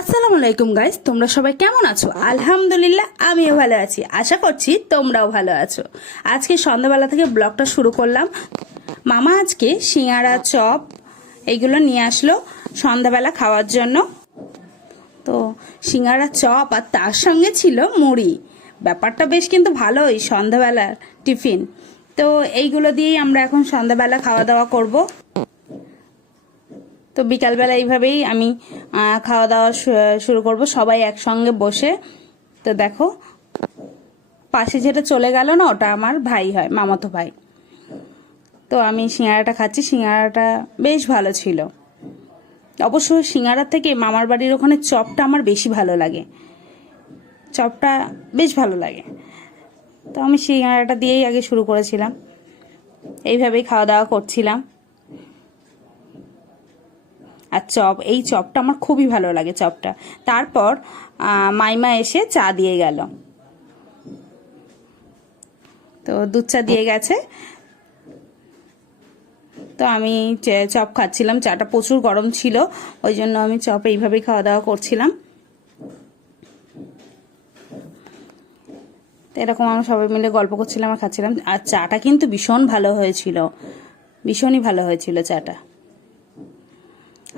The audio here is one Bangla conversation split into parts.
আসসালামু আলাইকুম গাইস, তোমরা সবাই কেমন আছো? আলহামদুলিল্লাহ আমিও ভালো আছি। আশা করছি তোমরাও ভালো আছো। আজকে সন্ধ্যাবেলা থেকে ব্লগটা শুরু করলাম। মামা আজকে সিঙ্গারা, চপ এইগুলো নিয়ে আসলো সন্ধ্যাবেলা খাওয়ার জন্য। তো সিঙ্গারা, চপ আর তার সঙ্গে ছিল মুড়ি। ব্যাপারটা বেশ কিন্তু ভালোই সন্ধ্যাবেলার টিফিন। তো এইগুলো দিয়েই আমরা এখন সন্ধ্যাবেলা খাওয়া দাওয়া করব। তো বিকালবেলা এইভাবেই আমি খাওয়া দাওয়া শুরু করব, সবাই একসঙ্গে বসে। তো দেখো পাশে যেটা চলে গেল না, ওটা আমার ভাই হয়, মামাতো ভাই। তো আমি সিঙ্গারাটা খাচ্ছি। সিঙ্গারাটা বেশ ভালো ছিল। অবশ্য সিঙ্গারার থেকে মামার বাড়ির ওখানে চপটা আমার বেশি ভালো লাগে। চপটা বেশ ভালো লাগে। তো আমি সিঙ্গারাটা দিয়েই আগে শুরু করেছিলাম। এইভাবেই খাওয়া দাওয়া করছিলাম। আর এই চপটা আমার খুবই ভালো লাগে চপটা। তারপর মাইমা এসে চা দিয়ে গেল। তো দুধ চা দিয়ে গেছে। তো আমি চপ খাচ্ছিলাম। চাটা প্রচুর গরম ছিল, ওই জন্য আমি চপ এইভাবেই খাওয়া দাওয়া করছিলাম। তো এরকম আমরা সবাই মিলে গল্প করছিলাম আর খাচ্ছিলাম। আর চাটা কিন্তু ভীষণ ভালো হয়েছিল, ভীষণই ভালো হয়েছিল চাটা।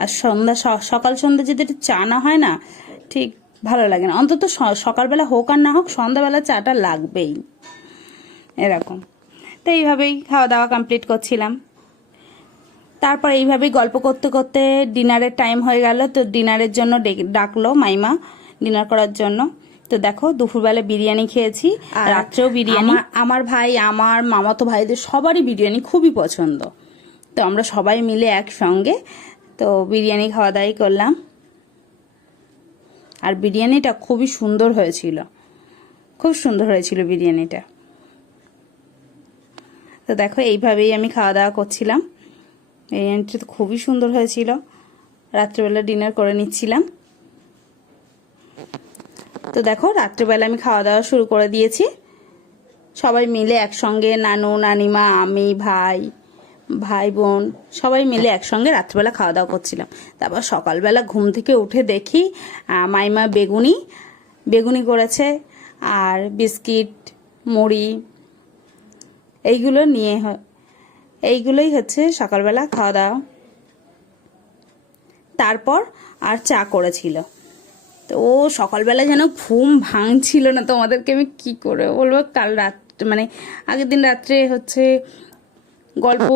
আর সকাল সন্ধ্যা যদি একটু চা না হয় না, ঠিক ভালো লাগে না। অন্তত সকালবেলা হোক আর না হোক, সন্ধ্যাবেলা চাটা লাগবেই এরকম। তো এইভাবেই খাওয়া দাওয়া কমপ্লিট করছিলাম। তারপর এইভাবেই গল্প করতে করতে ডিনারের টাইম হয়ে গেল। তো ডিনারের জন্য ডাকলো মাইমা ডিনার করার জন্য। তো দেখো দুপুরবেলা বিরিয়ানি খেয়েছি, রাত্রেও বিরিয়ানি। আমার ভাই, আমার মামাতো ভাইদের সবারই বিরিয়ানি খুবই পছন্দ। তো আমরা সবাই মিলে একসঙ্গে তো বিরিয়ানি খাওয়া দাওয়াই করলাম। আর বিরিয়ানিটা খুবই সুন্দর হয়েছিল, খুব সুন্দর হয়েছিল বিরিয়ানিটা। তো দেখো এইভাবেই আমি খাওয়া দাওয়া করছিলাম। বিরিয়ানিটা তো খুবই সুন্দর হয়েছিল। রাত্রিবেলা ডিনার করে নিচ্ছিলাম। তো দেখো রাত্রিবেলা আমি খাওয়া দাওয়া শুরু করে দিয়েছি। সবাই মিলে একসঙ্গে, নানু, নানিমা, আমি, ভাই বোন সবাই মিলে একসঙ্গে রাত্রিবেলা খাওয়া দাওয়া করছিলাম। তারপর সকালবেলা ঘুম থেকে উঠে দেখি মাইমা বেগুনি করেছে, আর বিস্কিট, মুড়ি এইগুলোই হচ্ছে সকালবেলা খাওয়া দাওয়া। তারপর আর চা করেছিল। তো সকালবেলা যেন ঘুম ভাঙছিল না, তোমাদেরকে আমি কি করে বলবো। কাল রাত মানে আগের দিন রাত্রে হচ্ছে গল্প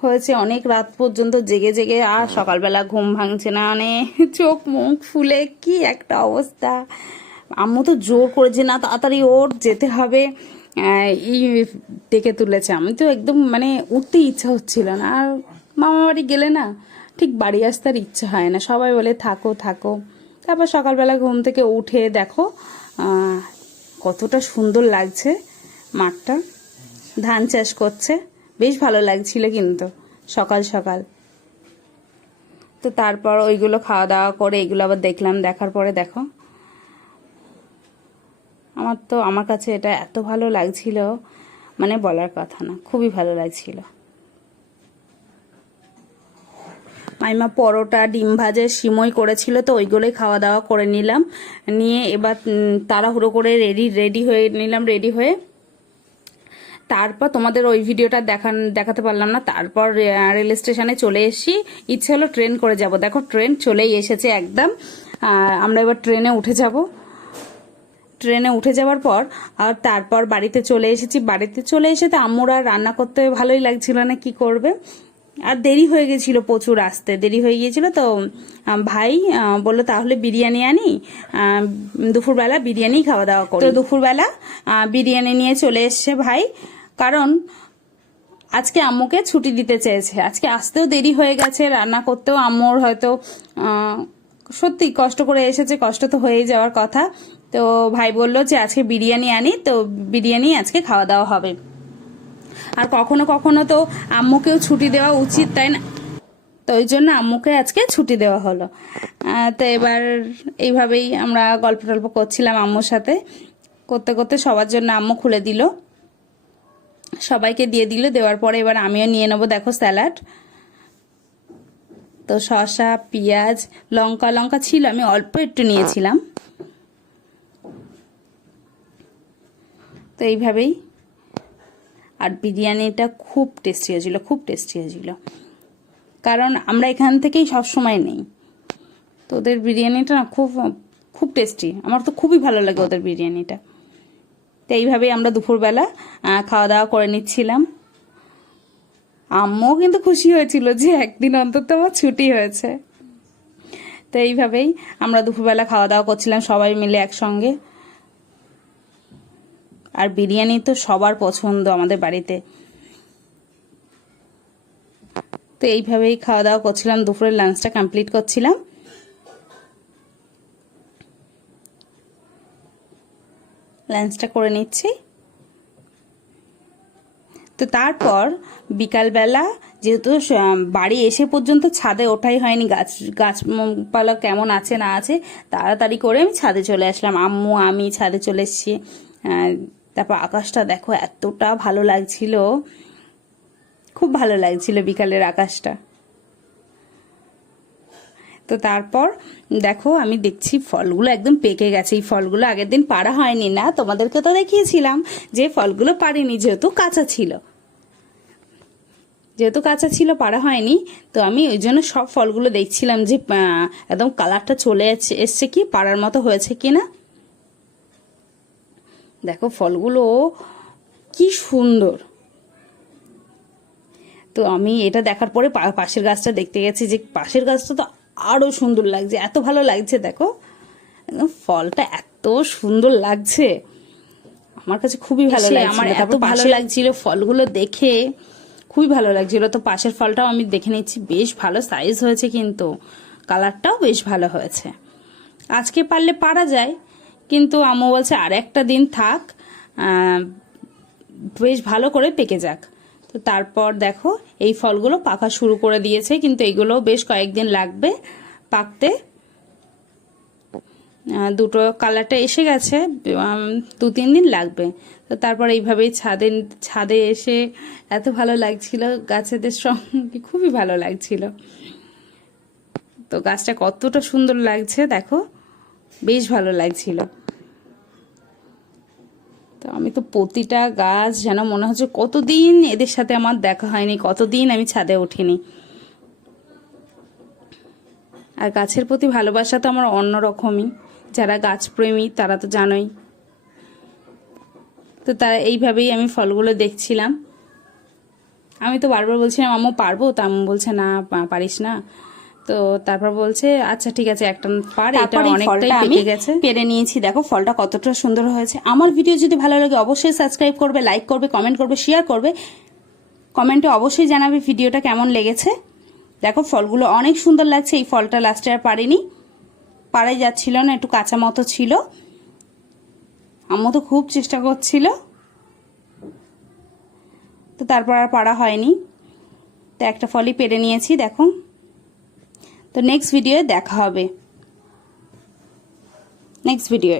হয়েছে অনেক রাত পর্যন্ত জেগে জেগে, আর সকালবেলা ঘুম ভাঙছে না, মানে চোখ মুখ ফুলে কি একটা অবস্থা। আম্মু তো জোর করেছে না, তাড়াতাড়ি ওর যেতে হবে, ডেকে তুলেছে। আমি তো একদম মানে উঠতে ইচ্ছা হচ্ছিল না। আর মামা বাড়ি গেলে না ঠিক বাড়ি আসতে আর ইচ্ছা হয় না, সবাই বলে থাকো থাকো। তারপর সকালবেলা ঘুম থেকে উঠে দেখো কতটা সুন্দর লাগছে মাঠটা, ধান চাষ করছে, বেশ ভালো লাগছিল কিন্তু সকাল সকাল। তো তারপর ওইগুলো খাওয়া দাওয়া করে এগুলো আবার দেখলাম। দেখার পরে দেখো আমার কাছে এটা এত ভালো লাগছিল, মানে বলার কথা না, খুবই ভালো লাগছিল। মাইমা পরোটা, ডিম ভাজা, সিমই করেছিল, তো ওইগুলোই খাওয়া দাওয়া করে নিলাম। নিয়ে এবার তাড়াহুড়ো করে রেডি হয়ে নিলাম। রেডি হয়ে তারপর তোমাদের ওই ভিডিওটা দেখাতে পারলাম না। তারপর রেল স্টেশনে চলে এসেছি। ইচ্ছে হলো ট্রেন করে যাব। দেখো ট্রেন চলেই এসেছে একদম। আমরা এবার ট্রেনে উঠে যাব। ট্রেনে উঠে যাওয়ার পর আর তারপর বাড়িতে চলে এসেছি। বাড়িতে চলে এসে তো আম্মুর আর রান্না করতে ভালোই লাগছিল না, কি করবে। আর দেরি হয়ে গেছিল, প্রচুর আসতে দেরি হয়ে গিয়েছিল। তো ভাই বললো তাহলে বিরিয়ানি আনি, দুপুরবেলা বিরিয়ানি খাওয়া দাওয়া করি। তো দুপুরবেলা বিরিয়ানি নিয়ে চলে এসছে ভাই, কারণ আজকে আম্মুকে ছুটি দিতে চেয়েছে। আজকে আসতেও দেরি হয়ে গেছে, রান্না করতেও আম্মুর হয়তো সত্যি কষ্ট করে এসেছে, কষ্ট তো হয়েই যাওয়ার কথা। তো ভাই বললো যে আজকে বিরিয়ানি আনি, তো বিরিয়ানি আজকে খাওয়া দাওয়া হবে। আর কখনো কখনো তো আম্মুকেও ছুটি দেওয়া উচিত, তাই না? তো ওই জন্য আম্মুকে আজকে ছুটি দেওয়া হলো। তো এবার এইভাবেই আমরা গল্প টল্প করছিলাম আম্মুর সাথে। করতে করতে সবার জন্য আম্মু খুলে দিল, সবাইকে দিয়ে দিল। দেওয়ার পরে এবার আমিও নিয়ে নেবো। দেখো স্যালাড, তো শসা, পেঁয়াজ, লঙ্কা ছিল, আমি অল্প একটু নিয়েছিলাম। তো এইভাবেই। আর বিরিয়ানিটা খুব টেস্টি হয়েছিল, খুব টেস্টি হয়েছিল, কারণ আমরা এখান থেকেই সব সময় নেই। তো ওদের বিরিয়ানিটা না খুব খুব টেস্টি, আমার তো খুবই ভালো লাগে ওদের বিরিয়ানিটা। তো এইভাবেই আমরা দুপুরবেলা খাওয়া দাওয়া করে নিচ্ছিলাম। আম্মুও কিন্তু খুশি হয়েছিল যে একদিন অন্তত আমার ছুটি হয়েছে। তো এইভাবেই আমরা দুপুরবেলা খাওয়া দাওয়া করছিলাম সবাই মিলে একসঙ্গে। আর বিরিয়ানি তো সবার পছন্দ আমাদের বাড়িতে। তো এইভাবেই খাওয়া দাওয়া করছিলাম, দুপুরের লাঞ্চটা কমপ্লিট করছিলাম। লাঞ্চটা করে নিচ্ছি। তো তারপর বিকালবেলা যেহেতু বাড়ি এসে পর্যন্ত ছাদে ওঠাই হয়নি, গাছপালা কেমন আছে না আছে, তাড়াতাড়ি করে আমি ছাদে চলে আসলাম। আম্মু আমি ছাদে চলে এসেছি। তারপর আকাশটা দেখো এতটা ভালো লাগছিল, খুব ভালো লাগছিল বিকালের আকাশটা। তো তারপর দেখো আমি দেখছি ফলগুলো একদম পেকে গেছে। এই ফলগুলো আগের দিন পাড়া হয়নি, না তোমাদেরকে তো দেখিয়েছিলাম যে ফলগুলো পারিনি, যেহেতু কাঁচা ছিল পাড়া হয়নি। তো আমি ওই জন্য সব ফলগুলো দেখছিলাম যে একদম কালারটা চলে এসছে কি, পাড়ার মতো হয়েছে কিনা। দেখো ফলগুলো কি সুন্দর। তো আমি এটা দেখার পরে পাশের গাছটা দেখতে গেছি, যে পাশের গাছটা তো আরো সুন্দর লাগছে, এত ভালো লাগছে। দেখো ফলটা এত সুন্দর লাগছে, আমার কাছে খুবই ভালো লাগছে। আমার এত ভালো লাগছিল ফলগুলো দেখে, খুবই ভালো লাগছিল। তো পাশের ফলটাও আমি দেখে নিচ্ছি, বেশ ভালো সাইজ হয়েছে, কিন্তু কালারটাও বেশ ভালো হয়েছে। আজকে পারলে পারা যায়, কিন্তু আম্মু বলছে আর একটা দিন থাক, বেশ ভালো করে পেকে যাক। তো তারপর দেখো এই ফলগুলো পাকা শুরু করে দিয়েছে, কিন্তু এইগুলো বেশ কয়েকদিন লাগবে পাকতে। দুটো কালারটা এসে গেছে, 2-3 দিন লাগবে। তো তারপর এইভাবেই ছাদে এসে এত ভালো লাগছিল, গাছেদের সঙ্গে খুবই ভালো লাগছিল। তো গাছটা কতটা সুন্দর লাগছে দেখো, বেশ ভালো লাগছিল। তো আমি তো প্রতিটা গাছ যেন মনে হচ্ছে কতদিন এদের সাথে আমার দেখা হয়নি, কতদিন আমি ছাদে উঠিনি। আর গাছের প্রতি ভালোবাসা তো আমার অন্যরকমই, যারা গাছপ্রেমী তারা তো জানোই। তো তারা এইভাবেই আমি ফলগুলো দেখছিলাম। আমি তো বারবার বলছিলাম আম্মু পারবো, তা আম্মু বলছে না পারিস না। তো তারপর বলছে আচ্ছা ঠিক আছে একটা পার, এটা অনেকটাই পেকে গেছে। পেরে নিয়েছি, দেখো ফলটা কতটা সুন্দর হয়েছে। আমার ভিডিও যদি ভালো লাগে অবশ্যই সাবস্ক্রাইব করবে, লাইক করবে, কমেন্ট করবে, শেয়ার করবে। কমেন্টে অবশ্যই জানাবে ভিডিওটা কেমন লেগেছে। দেখো ফলগুলো অনেক সুন্দর লাগছে। এই ফলটা লাস্টে আর পারিনি, পারাই যাচ্ছিল না, একটু কাঁচা মতো ছিল। আম্মু তো খুব চেষ্টা করছিল, তো তারপর আর পারা হয়নি। তো একটা ফলই পেরে নিয়েছি দেখো। তো নেক্সট ভিডিওয়ে দেখা হবে, নেক্সট ভিডিওয়ে।